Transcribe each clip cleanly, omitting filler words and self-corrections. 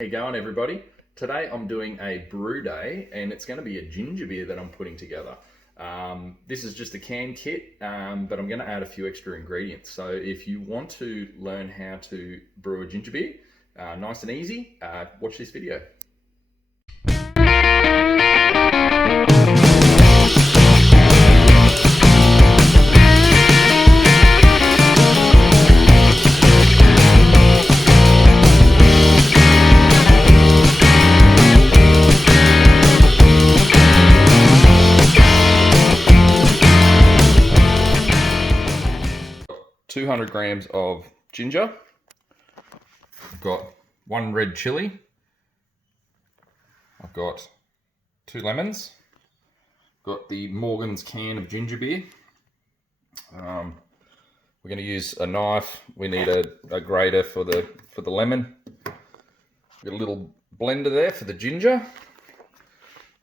How you going, everybody? Today I'm doing a brew day, and it's going to be a ginger beer that I'm putting together. This is just a canned kit, but I'm going to add a few extra ingredients. So if you want to learn how to brew a ginger beer, nice and easy, watch this video. 200 grams of ginger. I've got 1 red chilli. I've got 2 lemons. Got the Morgan's can of ginger beer. We're going to use a knife. We need a grater for the lemon. Got a little blender there for the ginger.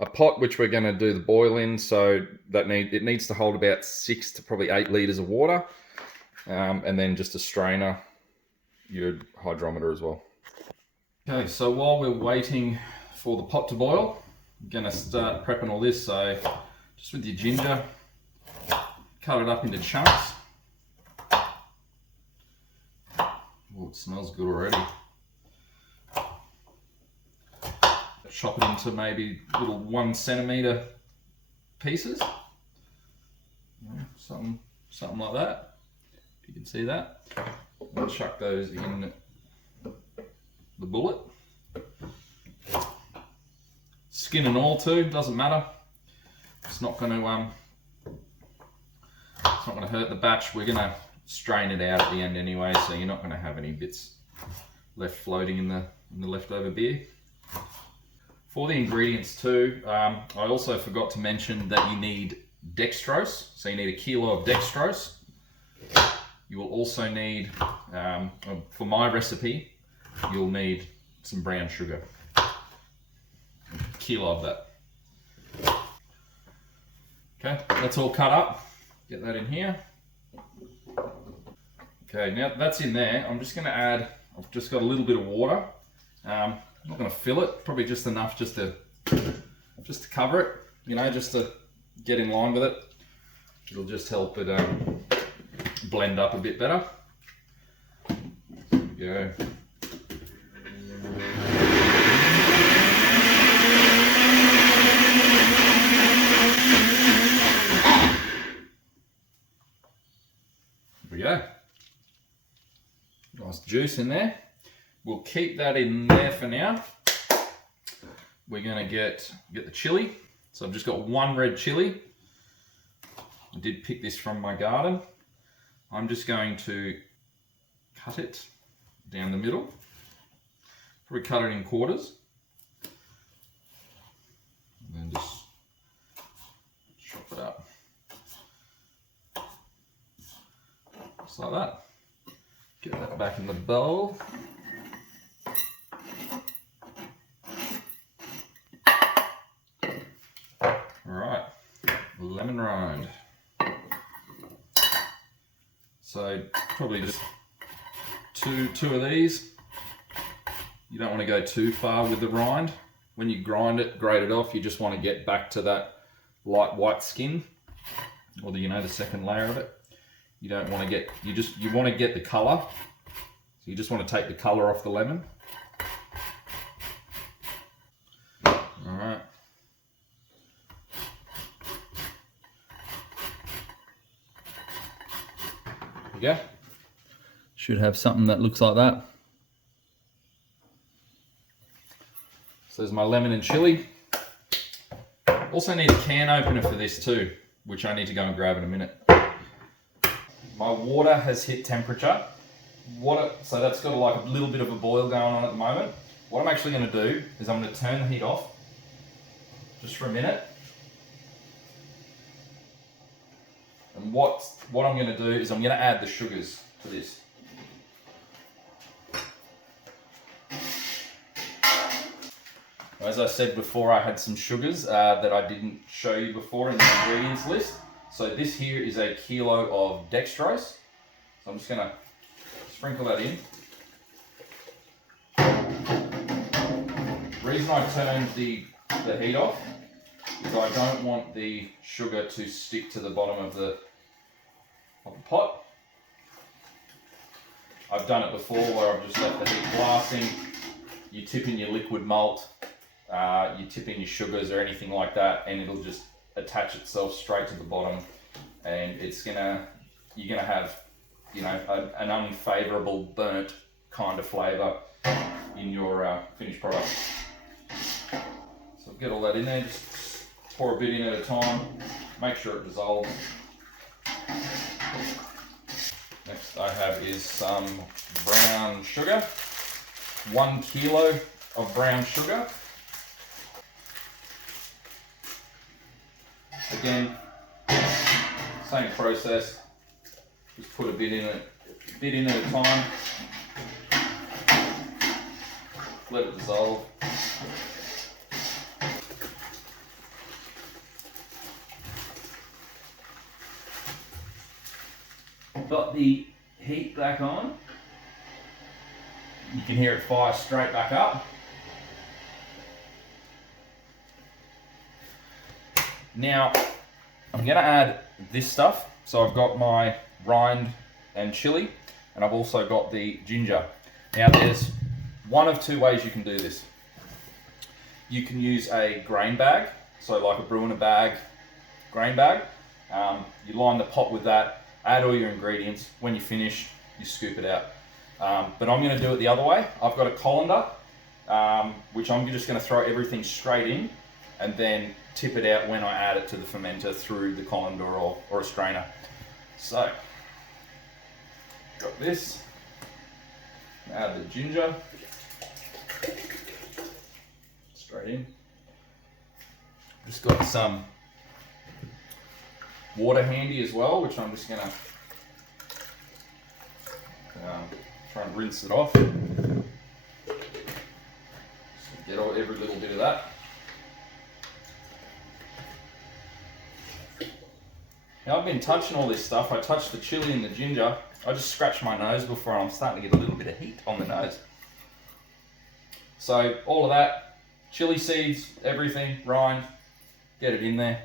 A pot which we're going to do the boil in, so it needs to hold about 6 to probably 8 litres of water. And then just a strainer, your hydrometer as well. Okay, so while we're waiting for the pot to boil, I'm going to start prepping all this. So just with your ginger, cut it up into chunks. Oh, it smells good already. Chop it into maybe little 1 centimetre pieces. Something like that. You can see that. I'll chuck those in the bullet. Skin and all too, doesn't matter. It's not going to hurt the batch. We're going to strain it out at the end anyway, so you're not going to have any bits left floating in the leftover beer. For the ingredients too, I also forgot to mention that you need dextrose. So you need 1 kilo of dextrose. You will also need, for my recipe, you'll need some brown sugar. 1 kilo of that. Okay, that's all cut up. Get that in here. Okay, now that's in there, I'm just going to add, I've just got a little bit of water. I'm not going to fill it, probably just enough just to cover it, just to get in line with it. It'll just help it blend up a bit better. There we go. There we go. Nice juice in there. We'll keep that in there for now. We're going to get the chili. So I've just got 1 red chili. I did pick this from my garden. I'm just going to cut it down the middle. Probably cut it in quarters. And then just chop it up. Just like that. Get that back in the bowl. Alright, lemon rind. So probably just two of these. You don't want to go too far with the rind. When you grate it off, you just want to get back to that light white skin, or the second layer of it. You don't want to get, you want to get the colour. So you just want to take the colour off the lemon. Alright. There we go. Should have something that looks like that. So there's my lemon and chili. Also need a can opener for this too, which I need to go and grab in a minute. My water has hit temperature. So that's got like a little bit of a boil going on at the moment. What I'm actually going to do is I'm going to turn the heat off just for a minute. And what I'm going to do is I'm going to add the sugars to this. As I said before, I had some sugars that I didn't show you before in the ingredients list. So this here is 1 kilo of dextrose. So I'm just going to sprinkle that in. reason I turned the heat off is I don't want the sugar to stick to the bottom of the pot. I've done it before where I've just left the heat blasting. You tip in your liquid malt, you tip in your sugars or anything like that, and it'll just attach itself straight to the bottom, and you're gonna have, you know, an unfavourable burnt kind of flavour in your finished product. So get all that in there, just pour a bit in at a time, make sure it dissolves. Next I have is some brown sugar, 1 kilo of brown sugar. Again, same process, just put a bit in at a time, let it dissolve. Got the heat back on. You can hear it fire straight back up. Now, I'm going to add this stuff. So I've got my rind and chili, and I've also got the ginger. Now there's one of two ways you can do this. You can use a grain bag, so like a brew in a bag grain bag. You line the pot with that, add all your ingredients. When you finish, you scoop it out. But I'm going to do it the other way. I've got a colander, which I'm just going to throw everything straight in and then tip it out when I add it to the fermenter through the colander or a strainer. So, got this. Add the ginger straight in. Just got some water handy as well, which I'm just going to try and rinse it off. Just get every little bit of that. Now I've been touching all this stuff. I touched the chili and the ginger. I just scratched my nose before, and I'm starting to get a little bit of heat on the nose. So all of that, chili seeds, everything, rind, get it in there.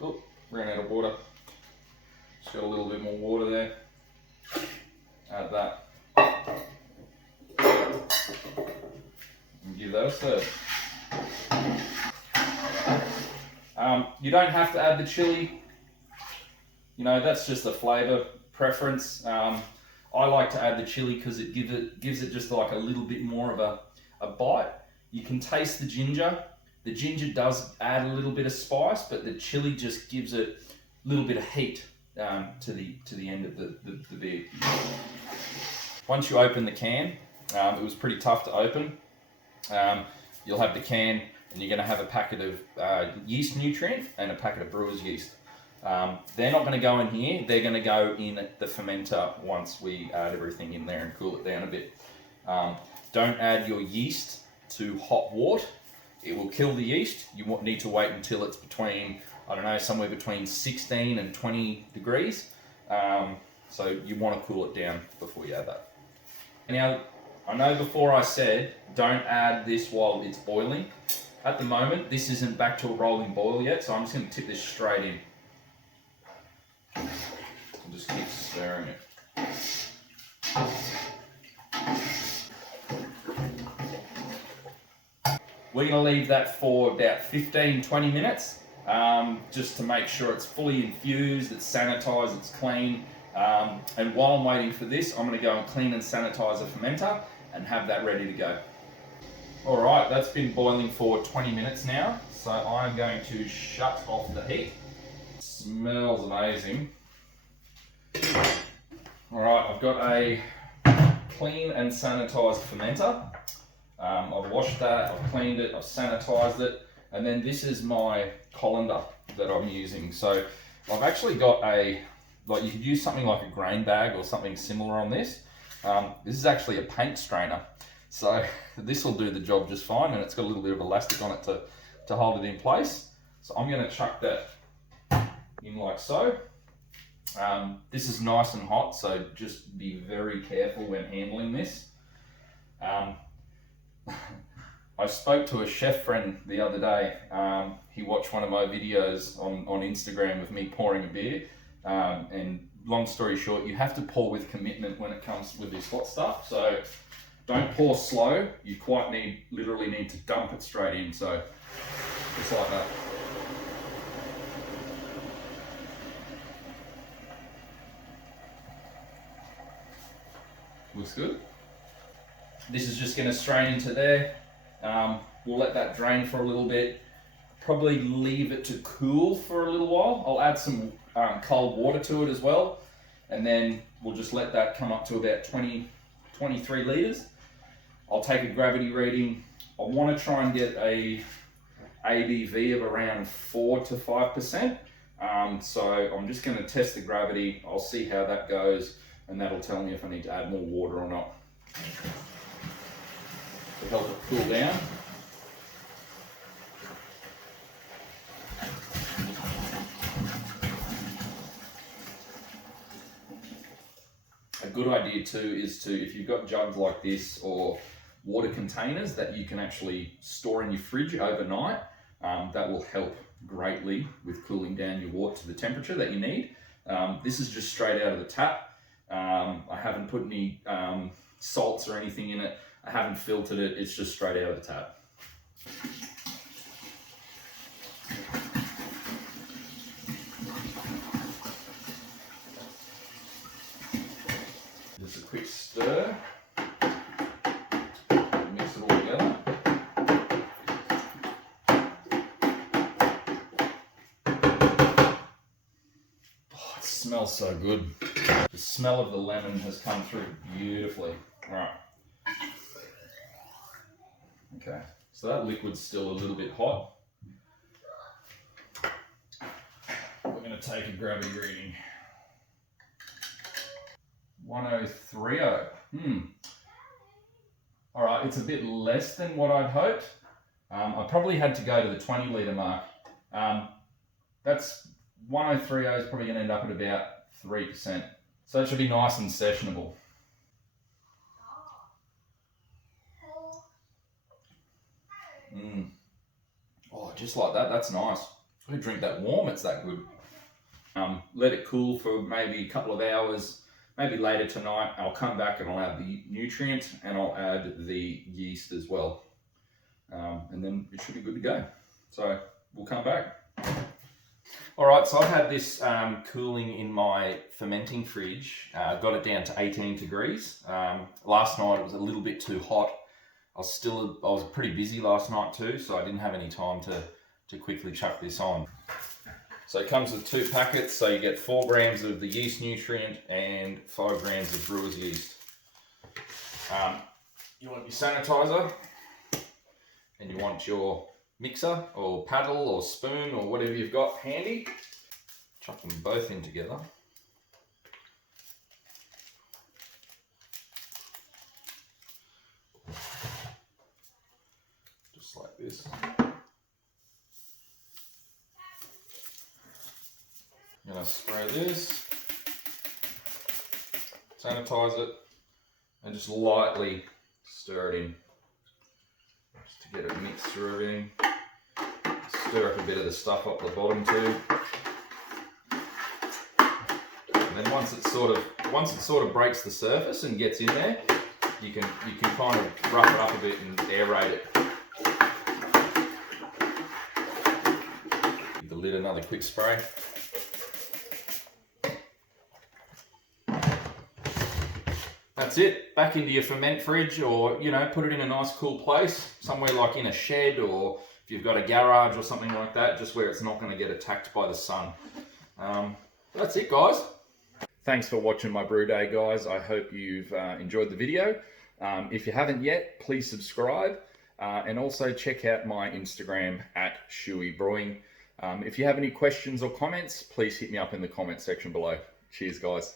Oh, ran out of water. Just got a little bit more water there. Add that. And give that a serve. You don't have to add the chili. You know, that's just a flavour preference. I like to add the chili because it gives it just like a little bit more of a bite. You can taste the ginger. The ginger does add a little bit of spice, but the chili just gives it a little bit of heat to the end of the beer. Once you open the can, it was pretty tough to open. You'll have the can, and you're going to have a packet of yeast nutrient and a packet of brewer's yeast. They're not going to go in here, they're going to go in the fermenter once we add everything in there and cool it down a bit. Don't add your yeast to hot water, it will kill the yeast. You need to wait until it's between, I don't know, somewhere between 16 and 20 degrees. So you want to cool it down before you add that. Now, I know before I said don't add this while it's boiling. At the moment, this isn't back to a rolling boil yet, so I'm just going to tip this straight in. And just keep stirring it. We're going to leave that for about 15-20 minutes, just to make sure it's fully infused, it's sanitized, it's clean. And while I'm waiting for this, I'm going to go and clean and sanitize the fermenter and have that ready to go. Alright, that's been boiling for 20 minutes now, so I'm going to shut off the heat. It smells amazing. Alright, I've got a clean and sanitized fermenter. I've washed that, I've cleaned it, I've sanitized it, and then this is my colander that I'm using. So I've actually got you could use something like a grain bag or something similar on this. This is actually a paint strainer. So this will do the job just fine, and it's got a little bit of elastic on it to hold it in place. So I'm going to chuck that in like so. This is nice and hot, so just be very careful when handling this. I spoke to a chef friend the other day. He watched one of my videos on Instagram of me pouring a beer. And long story short, you have to pour with commitment when it comes with this hot stuff. So don't pour slow. You literally need to dump it straight in. So just like that. Looks good. This is just going to strain into there. We'll let that drain for a little bit. Probably leave it to cool for a little while. I'll add some cold water to it as well. And then we'll just let that come up to about 23 litres. I'll take a gravity reading. I want to try and get a ABV of around 4 to 5%. So I'm just going to test the gravity. I'll see how that goes, and that'll tell me if I need to add more water or not. To help it cool down. A good idea too is to, if you've got jugs like this or water containers that you can actually store in your fridge overnight, that will help greatly with cooling down your water to the temperature that you need. This is just straight out of the tap. I haven't put any salts or anything in it. I haven't filtered it. It's just straight out of the tap. Just a quick stir. Mix it all together. Oh, it smells so good. The smell of the lemon has come through beautifully. All right. Okay, so that liquid's still a little bit hot. We're going to take a gravity reading. 1030. All right, it's a bit less than what I'd hoped. I probably had to go to the 20 litre mark. That's 1030 is probably going to end up at about 3%. So it should be nice and sessionable. Oh, just like that, that's nice. I drink that warm, it's that good. Let it cool for maybe a couple of hours. Maybe later tonight, I'll come back and I'll add the nutrient and I'll add the yeast as well. And then it should be good to go. So we'll come back. All right, so I've had this cooling in my fermenting fridge. Got it down to 18 degrees. Last night it was a little bit too hot. I was pretty busy last night too, so I didn't have any time to quickly chuck this on. So it comes with 2 packets, so you get 4 grams of the yeast nutrient and 5 grams of brewer's yeast. You want your sanitizer, and you want your mixer or paddle or spoon or whatever you've got handy. Chuck them both in together. Just like this. I'm going to spray this, sanitize it, and just lightly stir it in, just to get it mixed through everything. Stir up a bit of the stuff up the bottom too. And then once it sort of breaks the surface and gets in there, you can kind of rough it up a bit and aerate it. Give the lid another quick spray. That's it. Back into your ferment fridge, or put it in a nice cool place, somewhere like in a shed, or if you've got a garage or something like that, just where it's not going to get attacked by the sun. That's it, guys. Thanks for watching my brew day, guys. I hope you've enjoyed the video. If you haven't yet, please subscribe, and also check out my Instagram at Shoey Brewing. If you have any questions or comments, please hit me up in the comment section below. Cheers, guys.